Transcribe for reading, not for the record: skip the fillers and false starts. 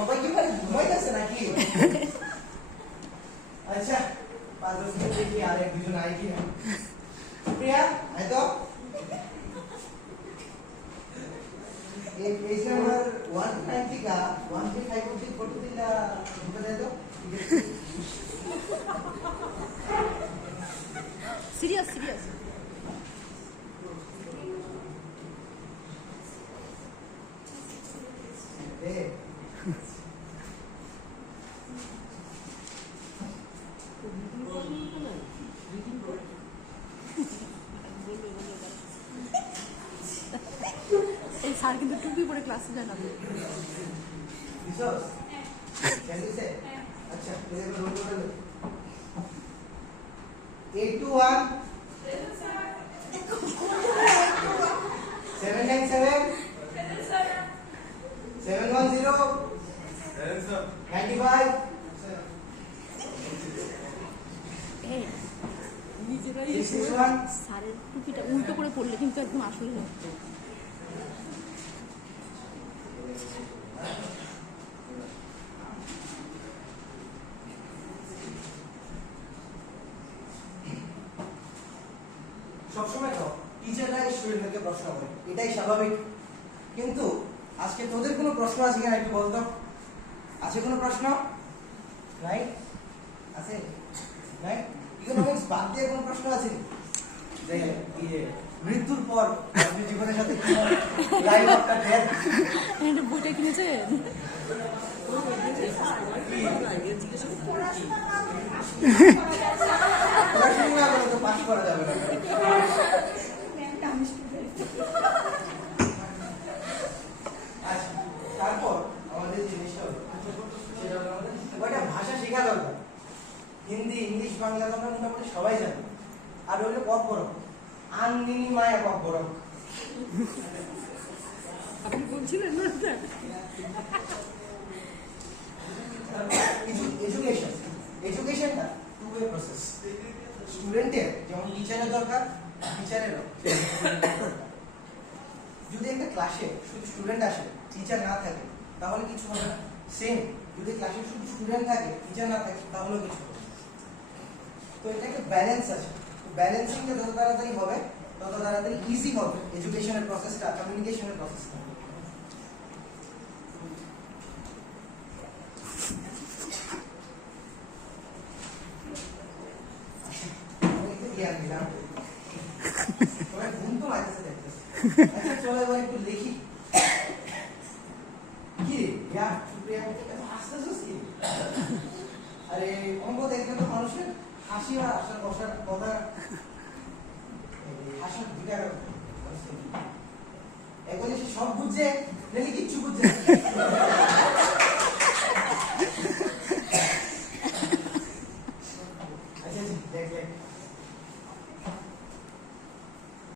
সবাই কি মানে ঘুমাইতেছে নাকি? আচ্ছা 5-10 মিনিট দেখি আর এক দুজন আই কি না। প্রিয়া আয় তো। एक पेज नंबर 190 का 135 को ठीक फोटो दिला बता दे दो। सीरियस सीरियस ए এই স্যার কিন্তু টুপি পরে ক্লাসে যায় না। रिसोर्स जल्दी से अच्छा मेरे को रोल कर लो 821 797 710 95 এই নিজেরাই 661 স্যারের টুপিটা উল্টো করে পড়লে কিন্তু একদম আসলে লাগতো। সবসময় তো টিচাররা স্টুডেন্টদেরকে প্রশ্ন করে, এটাই স্বাভাবিক। কিন্তু আজকে তোদের কোনো প্রশ্ন আছে কিনা একটু বলতো। আছে কোনো প্রশ্ন? নাই? আছে? নাই? ইকোনমিক্স বাদ দিয়ে কোনো প্রশ্ন আছে? যে মৃত্যুর পর আপনি জীবনের সাথে কি হয়? Life after death. এটা বইটা কিনেছেন? পড়াশোনা করে তো পাস করা যাবে না। আচ্ছা তারপর আমাদের জিনিসটা হলো সেটা হলো আমাদের কয়টা ভাষা শেখা দরকার। হিন্দি ইংলিশ বাংলা তো আমরা মোটামুটি সবাই জানি। আর হলো কপ বরক আননিনি মায়া কপ বরক। আপনি বলছিলেন না এটা? এডুকেশন এডুকেশনটা টু ওয়ে প্রসেস। স্টুডেন্টের যেমন টিচারের দরকার, টিচারেরও। যদি একটা ক্লাসে শুধু স্টুডেন্ট আসে টিচার না থাকে তাহলে কিছু হবে না। সেম যদি ক্লাসে শুধু স্টুডেন্ট থাকে টিচার না থাকে তাহলেও কিছু হবে না। তো এটা একটা ব্যালেন্স আছে। ব্যালেন্সিংটা যত তাড়াতাড়ি হবে তত তাড়াতাড়ি ইজি হবে এডুকেশনের প্রসেসটা, কমিউনিকেশনের প্রসেসটা। আচ্ছা চলো এবার একটু লিখি। কি রে ইয়া সুপ্রিয়া আস্তে আস্তে আরে অঙ্ক দেখলে তো মানুষের হাসি আর আসার বসার কথা হাসার দুইটা এখন সে সব বুঝছে নাকি কিচ্ছু বুঝছে